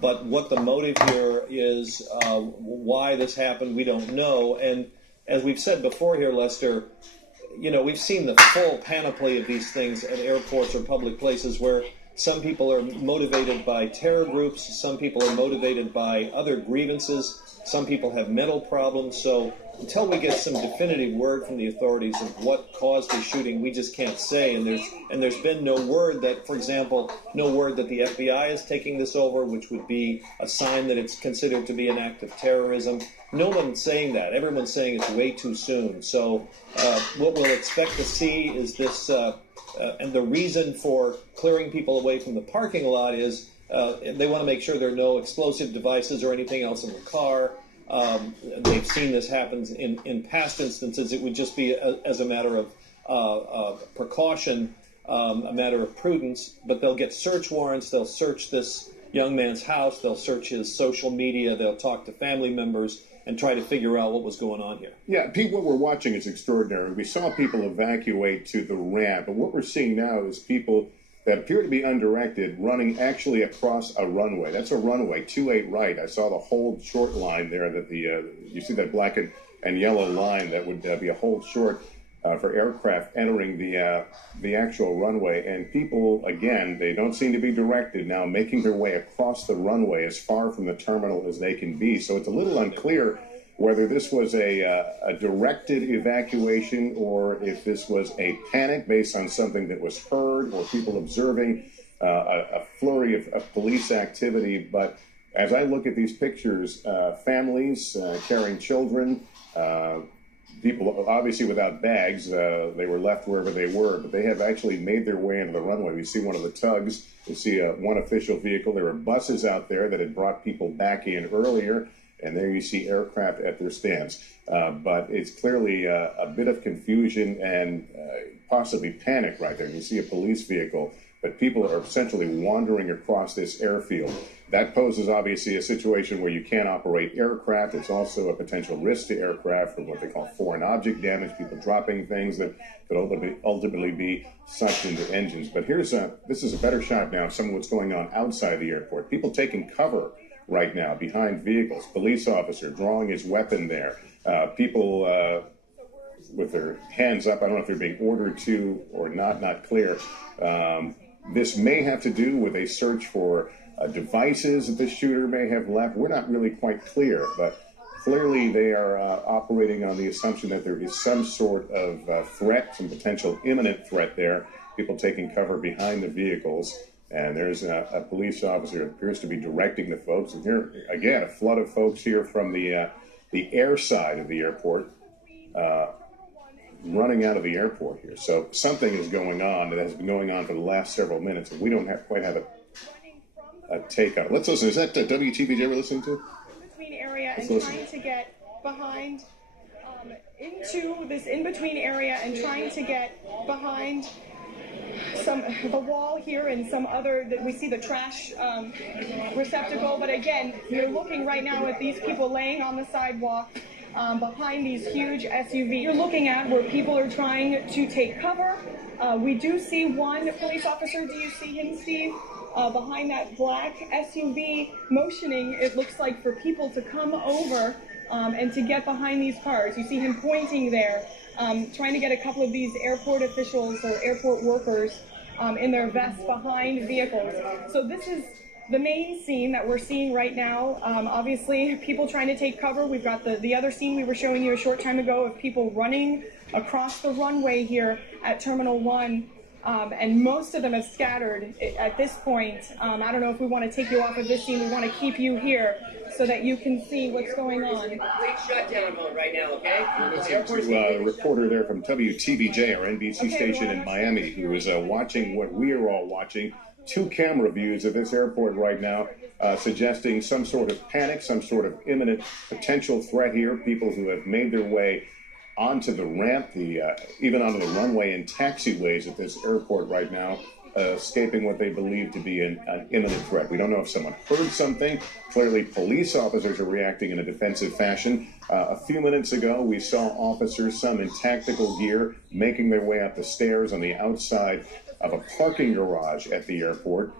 But what the motive here is, why this happened, we don't know. And as we've said before here, Lester, we've seen the full panoply of these things at airports or public places where some people are motivated by terror groups, some people are motivated by other grievances, some people have mental problems. So until we get some definitive word from the authorities of what caused the shooting, we just can't say. And there's been no word that, for example, no word that the FBI is taking this over, which would be a sign that it's considered to be an act of terrorism. No one's saying that. Everyone's saying it's way too soon. So what we'll expect to see is this, and the reason for clearing people away from the parking lot is they want to make sure there are no explosive devices or anything else in the car. They've seen this happen in past instances. It would just be as a matter of precaution, a matter of prudence, but they'll get search warrants. They'll search this young man's house. They'll search his social media. They'll talk to family members and try to figure out what was going on here. Yeah, Pete, what we're watching is extraordinary. We saw people evacuate to the ramp, and what we're seeing now is people that appear to be undirected running actually across a runway. That's a runway, 28 right. I saw the hold short line there that you see that black and yellow line that would be a hold short for aircraft entering the actual runway. And people, again, they don't seem to be directed now, making their way across the runway as far from the terminal as they can be. So it's a little unclear whether this was a directed evacuation or if this was a panic based on something that was heard or people observing a flurry of police activity. But as I look at these pictures, families carrying children, people obviously without bags, they were left wherever they were, but they have actually made their way into the runway. We see one of the tugs, we see one official vehicle. There were buses out there that had brought people back in earlier, and there you see aircraft at their stands. But it's clearly a bit of confusion and possibly panic right there. You see a police vehicle, but people are essentially wandering across this airfield. That poses obviously a situation where you can't operate aircraft. It's also a potential risk to aircraft from what they call foreign object damage, people dropping things that could ultimately be sucked into engines. But this is a better shot now of some of what's going on outside the airport. People taking cover right now behind vehicles, police officer drawing his weapon there, people with their hands up. I don't know if they're being ordered to or not clear. This may have to do with a search for devices that the shooter may have left. We're not really quite clear, but clearly they are operating on the assumption that there is some sort of threat, some potential imminent threat there, people taking cover behind the vehicles. And there's a police officer who appears to be directing the folks. And here, again, a flood of folks here from the air side of the airport running out of the airport here. So something is going on that has been going on for the last several minutes, and we don't quite have a take on it. Let's listen. Is that WTVJ we're listening to? Between area and trying to get behind into this in-between area and trying to get behind the wall here and some other that we see the trash receptacle. But again, you're looking right now at these people laying on the sidewalk behind these huge SUVs. You're looking at where people are trying to take cover. We do see one police officer. Do you see him, Steve? Behind that black SUV motioning, it looks like, for people to come over and to get behind these cars. You see him pointing there, trying to get a couple of these airport officials or airport workers in their vests behind vehicles. So this is the main scene that we're seeing right now. Obviously, people trying to take cover. We've got the other scene we were showing you a short time ago of people running across the runway here at Terminal 1. And most of them have scattered at this point. I don't know if we want to take you off of this scene. We want to keep you here so that you can see what's going on. Complete shutdown mode right now, okay? A reporter there from WTVJ, our NBC station in Miami, who is watching what we are all watching. 2 camera views of this airport right now, suggesting some sort of panic, some sort of imminent potential threat here. People who have made their way onto the ramp, even onto the runway and taxiways at this airport right now, escaping what they believe to be an imminent threat. We don't know if someone heard something. Clearly, police officers are reacting in a defensive fashion. A few minutes ago, we saw officers, some in tactical gear, making their way up the stairs on the outside of a parking garage at the airport.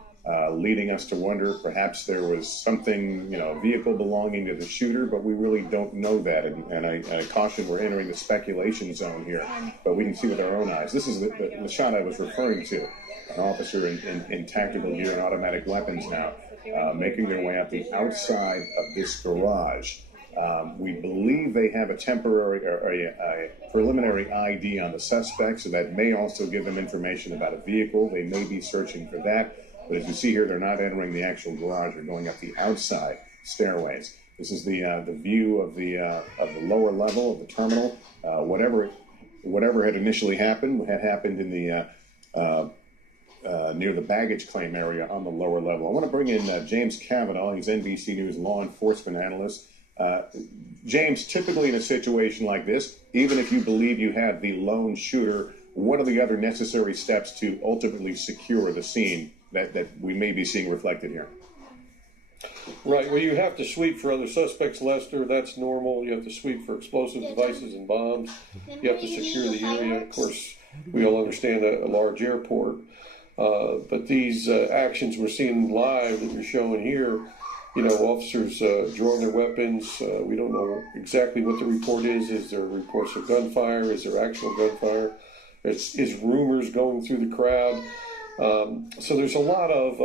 leading us to wonder perhaps there was something, a vehicle belonging to the shooter, but we really don't know that. And I caution we're entering the speculation zone here, but we can see with our own eyes. This is the shot I was referring to. An officer in tactical gear and automatic weapons now, making their way up the outside of this garage. We believe they have a temporary or a preliminary ID on the suspect, so that may also give them information about a vehicle. They may be searching for that. But as you see here, they're not entering the actual garage. They're going up the outside stairways. This is the view of the lower level of the terminal. Whatever had initially happened had happened in the near the baggage claim area on the lower level. I want to bring in James Cavanaugh. He's NBC News law enforcement analyst. James, typically in a situation like this, even if you believe you have the lone shooter, what are the other necessary steps to ultimately secure the scene that we may be seeing reflected here? Right. Well, you have to sweep for other suspects, Lester. That's normal. You have to sweep for explosive devices and bombs. You have to secure the area. Of course, we all understand a large airport. But these actions we're seeing live that you're showing here, officers drawing their weapons. We don't know exactly what the report is. Is there reports of gunfire? Is there actual gunfire? Is rumors going through the crowd? So there's a lot of,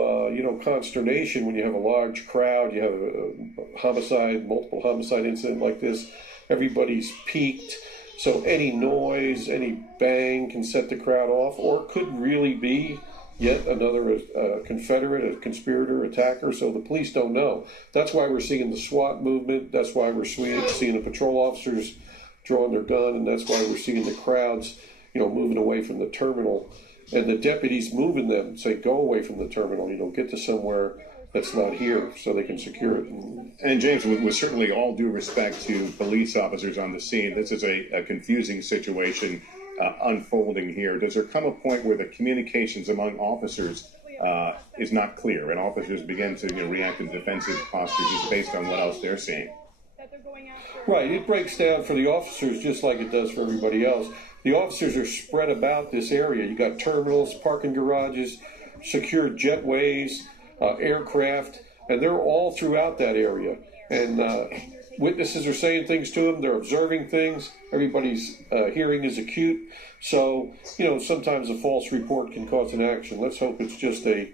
consternation when you have a large crowd. You have a multiple homicide incident like this. Everybody's peaked. So any noise, any bang can set the crowd off, or it could really be yet another Confederate, a conspirator, attacker. So the police don't know. That's why we're seeing the SWAT movement. That's why we're seeing the patrol officers drawing their gun, and that's why we're seeing the crowds, moving away from the terminal. And the deputies moving them, say, go away from the terminal, get to somewhere that's not here so they can secure it. And James, with certainly all due respect to police officers on the scene, this is a confusing situation unfolding here. Does there come a point where the communications among officers is not clear and officers begin to react in defensive postures just based on what else they're seeing? Right. It breaks down for the officers just like it does for everybody else. The officers are spread about this area. You got terminals, parking garages, secure jetways, aircraft, and they're all throughout that area. And witnesses are saying things to them. They're observing things. Everybody's hearing is acute. So, sometimes a false report can cause an action. Let's hope it's just a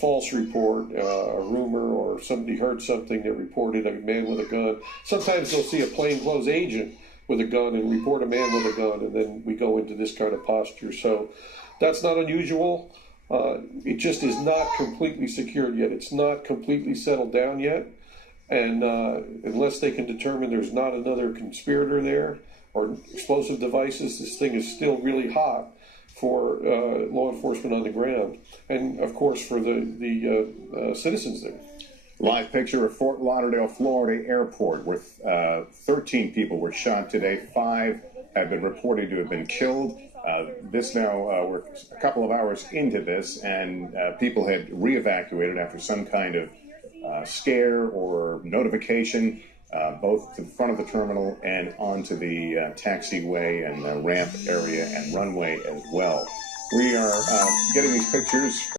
false report, a rumor, or somebody heard something that reported a man with a gun. Sometimes they'll see a plainclothes agent with a gun and report a man with a gun, and then we go into this kind of posture. So that's not unusual. It just is not completely secured yet. It's not completely settled down yet. And unless they can determine there's not another conspirator there or explosive devices, this thing is still really hot for law enforcement on the ground. And, of course, for the citizens there. Live picture of Fort Lauderdale, Florida airport, where 13 people were shot today. 5 have been reported to have been killed. We're a couple of hours into this, and people had re-evacuated after some kind of scare or notification, both to the front of the terminal and onto the taxiway and ramp area and runway as well. We are getting these pictures